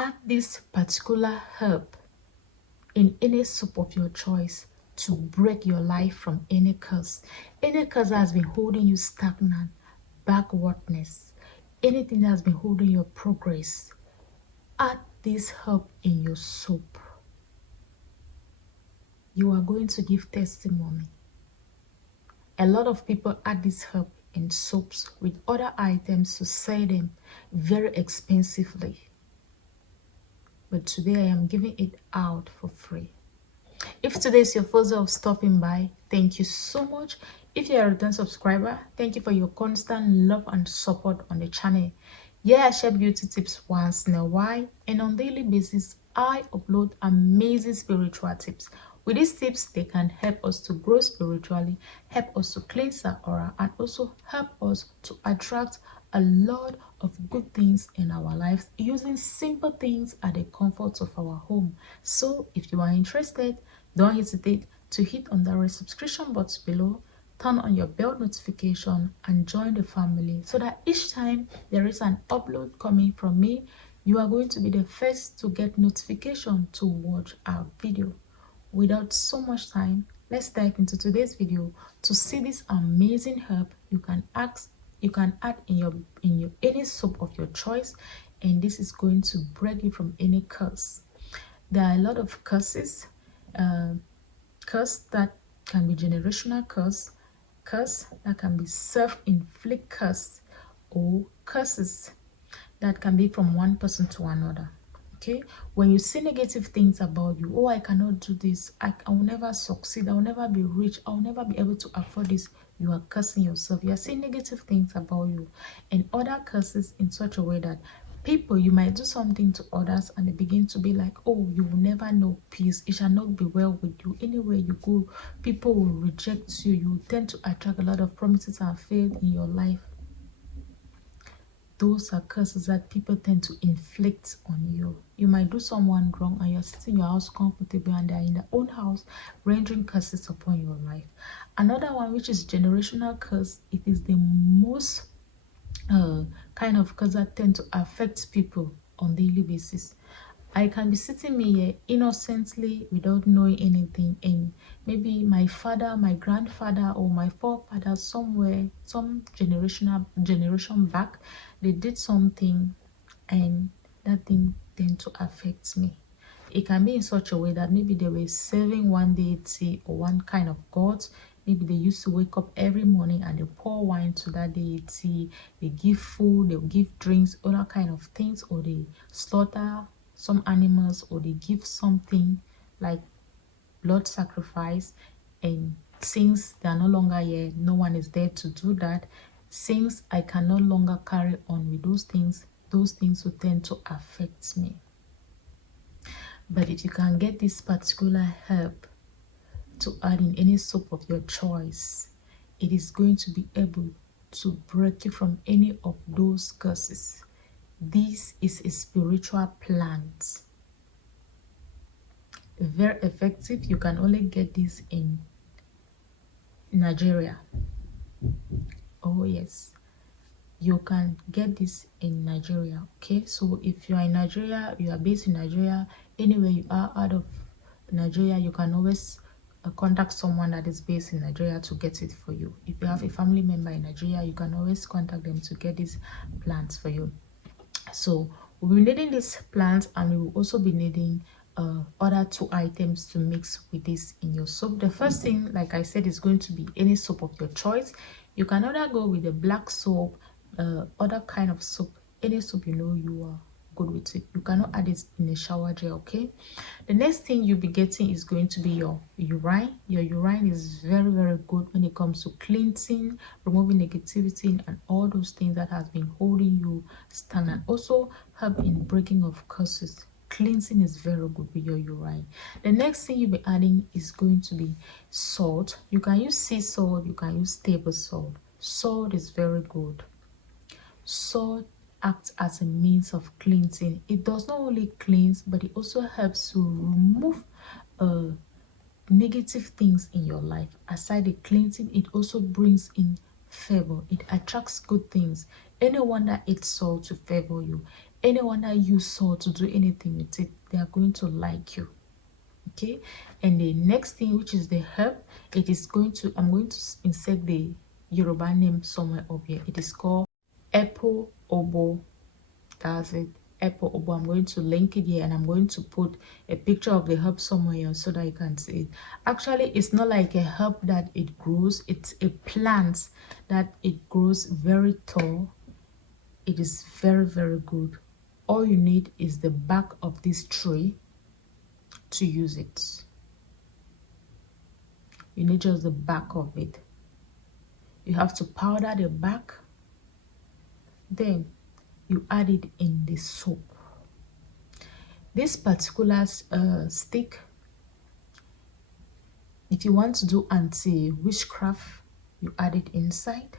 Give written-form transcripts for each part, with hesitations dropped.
add this particular herb in any soup of your choice to break your life from any curse. Any curse that has been holding you stagnant, backwardness, anything that has been holding your progress. Add this herb in your soup. You are going to give testimony. A lot of people add this herb in soups with other items to sell them very expensively. But today I am giving it out for free. If today is your first day of stopping by, thank you so much. If you're a return subscriber, thank you for your constant love and support on the channel. Yeah, I share beauty tips once in a while, and on daily basis, I upload amazing spiritual tips. With these tips, they can help us to grow spiritually, help us to cleanse our aura, and also help us to attract a lot of good things in our lives using simple things at the comfort of our home. So if you are interested, don't hesitate to hit on the red subscription button below, turn on your bell notification, and join the family so that each time there is an upload coming from me, you are going to be the first to get notification to watch our video. Without so much time, let's dive into today's video to see this amazing herb you can add in your any soup of your choice, and this is going to break you from any curse. There are a lot of curses, uh, curse that can be generational curse that can be self-inflict curse, or curses that can be from one person to another. Okay, when you say negative things about you, oh, I cannot do this, I will never succeed, I will never be rich, I will never be able to afford this, you are cursing yourself. You are saying negative things about you and other curses in such a way that people, you might do something to others and they begin to be like, oh, you will never know peace, it shall not be well with you, anywhere you go people will reject you, you tend to attract a lot of promises and fail in your life. Those are curses that people tend to inflict on you. You might do someone wrong and you're sitting in your house comfortable and they're in their own house rendering curses upon your life. Another one, which is generational curse, it is the most kind of curse that tend to affect people on daily basis. I can be sitting here innocently without knowing anything, and maybe my father, my grandfather, or my forefathers somewhere, some generation back, they did something, and that thing tend to affect me. It can be in such a way that maybe they were serving one deity or one kind of god. Maybe they used to wake up every morning and they pour wine to that deity, they give food, they give drinks, other kind of things, or they slaughter some animals, or they give something like blood sacrifice. And since they are no longer here, no one is there to do that. Since I can no longer carry on with those things will tend to affect me. But if you can get this particular herb to add in any soup of your choice, it is going to be able to break you from any of those curses. This is a spiritual plant, very effective. You can only get this in Nigeria. Oh yes, you can get this in Nigeria. Okay, so if you are in Nigeria, you are based in Nigeria, anywhere you are out of Nigeria, you can always contact someone that is based in Nigeria to get it for you. If you have a family member in Nigeria, you can always contact them to get these plants for you. So we'll be needing these plants, and we will also be needing other two items to mix with this in your soup. The first thing, like I said, is going to be any soup of your choice. You can either go with the black soap, other kind of soup, any soup you know you are good with it. You cannot add it in a shower gel. Okay, the next thing you'll be getting is going to be your urine. Your urine is very good when it comes to cleansing, removing negativity, and all those things that has been holding you stagnant. Also help in breaking of curses. Cleansing is very good with your urine. The next thing you'll be adding is going to be salt. You can use sea salt, you can use table salt. Salt is very good. Salt acts as a means of cleansing. It does not only cleanse, but it also helps to remove negative things in your life. Aside the cleansing, it also brings in favor. It attracts good things. Anyone that eats salt to favor you. Anyone that use salt to do anything with it, they are going to like you. Okay, and the next thing, which is the herb, it is going to, I'm going to insert the Yoruba name somewhere up here. It is called Epo Obo. That's it, Epo Obo. I'm going to link it here, and I'm going to put a picture of the herb somewhere here so that you can see it. Actually, it's not like a herb that it grows, it's a plant that it grows very tall. It is very, very good. All you need is the back of this tree to use it. You need just the back of it. You have to powder the back, then you add it in the soap. This particular stick, if you want to do anti-witchcraft, you add it inside.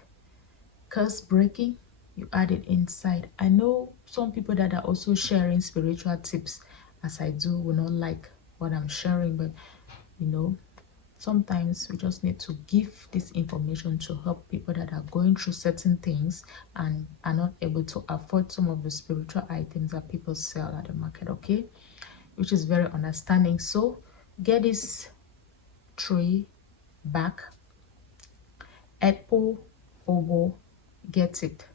Curse breaking, you add it inside. I know some people that are also sharing spiritual tips, as I do, will not like what I'm sharing, but you know, sometimes we just need to give this information to help people that are going through certain things and are not able to afford some of the spiritual items that people sell at the market, okay? Which is very understanding. So get this tree back, Epo Obo, get it.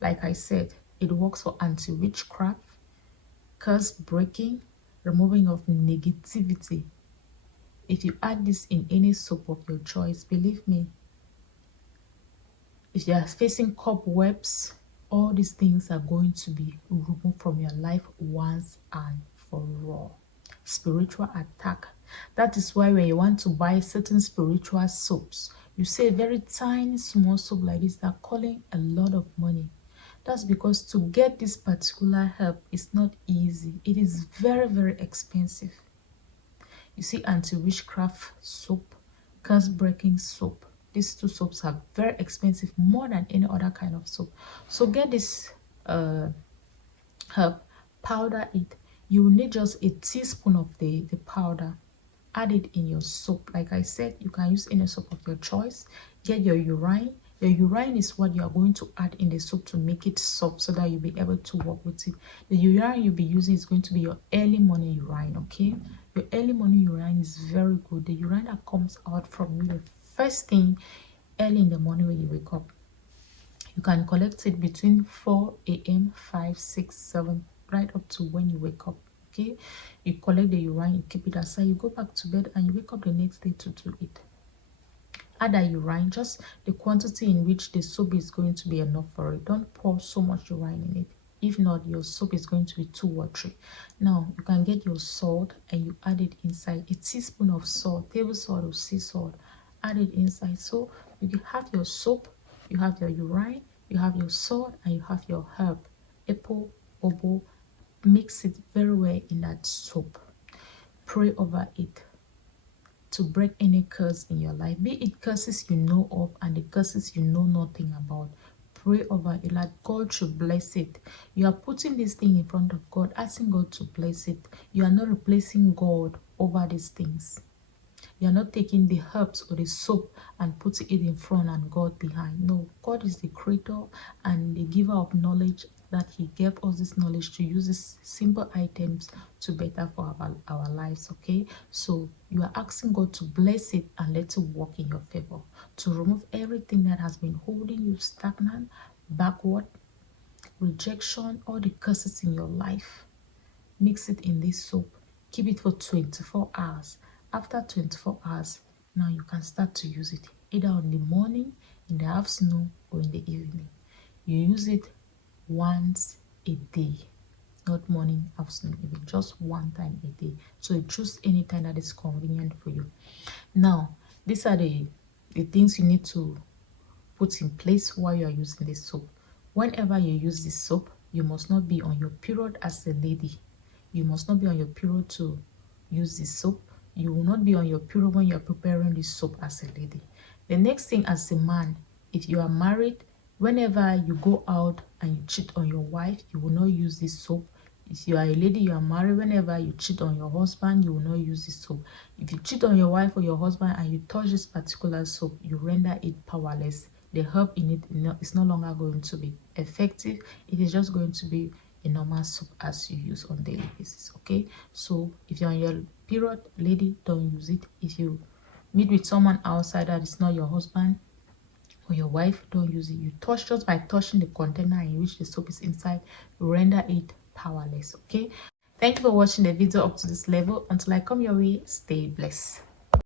Like I said, it works for anti-witchcraft, curse breaking, removing of negativity. If you add this in any soap of your choice, believe me, if you are facing cobwebs, all these things are going to be removed from your life once and for all. Spiritual attack. That is why when you want to buy certain spiritual soaps, you see a very tiny small soap like this, they're calling a lot of money. That's because to get this particular herb is not easy. It is very, very expensive. You see, anti-witchcraft soap, curse breaking soap. These two soaps are very expensive, more than any other kind of soap. So get this herb, powder it. You will need just a teaspoon of the powder. Add it in your soap. Like I said, you can use any soap of your choice. Get your urine. Your urine is what you are going to add in the soap to make it soft so that you'll be able to work with it. The urine you'll be using is going to be your early morning urine, okay? Your early morning urine is very good. The urine that comes out from you the first thing early in the morning when you wake up. You can collect it between 4 a.m., 5, 6, 7, right up to when you wake up. Okay, you collect the urine, you keep it aside, you go back to bed, and you wake up the next day to do it. Add that urine, just the quantity in which the soap is going to be enough for it. Don't pour so much urine in it. If not, your soap is going to be too watery. Now, you can get your salt and you add it inside. A teaspoon of salt, table salt or sea salt, add it inside. So you have your soap, you have your urine, you have your salt, and you have your herb, Epo Obo. Mix it very well in that soap. Pray over it to break any curse in your life, be it curses you know of and the curses you know nothing about. Pray over it like God should bless it. You are putting this thing in front of God, asking God to bless it. You are not replacing God over these things. You are not taking the herbs or the soap and putting it in front and God behind. No, God is the creator and the giver of knowledge, that he gave us this knowledge to use these simple items to better for our lives, okay? So you are asking God to bless it and let it work in your favor, to remove everything that has been holding you stagnant, backward, rejection, all the curses in your life. Mix it in this soap. Keep it for 24 hours. After 24 hours, now you can start to use it either in the morning, in the afternoon, or in the evening. You use it once a day, not morning, afternoon, even just one time a day. So you choose any time that is convenient for you. Now, these are the things you need to put in place while you are using this soap. Whenever you use this soap, you must not be on your period as a lady. You must not be on your period to use this soap. You will not be on your period when you are preparing this soap as a lady. The next thing, as a man, if you are married, whenever you go out and you cheat on your wife, you will not use this soap. If you are a lady, you are married, whenever you cheat on your husband, you will not use this soap. If you cheat on your wife or your husband and you touch this particular soap, you render it powerless. The herb in it is no longer going to be effective. It is just going to be a normal soap as you use on daily basis. Okay, so if you're on your period, lady, don't use it. If you meet with someone outside that is not your husband or your wife, don't use it. You touch, just by touching the container in which the soap is inside, render it powerless. Okay, thank you for watching the video up to this level. Until I come your way, stay blessed.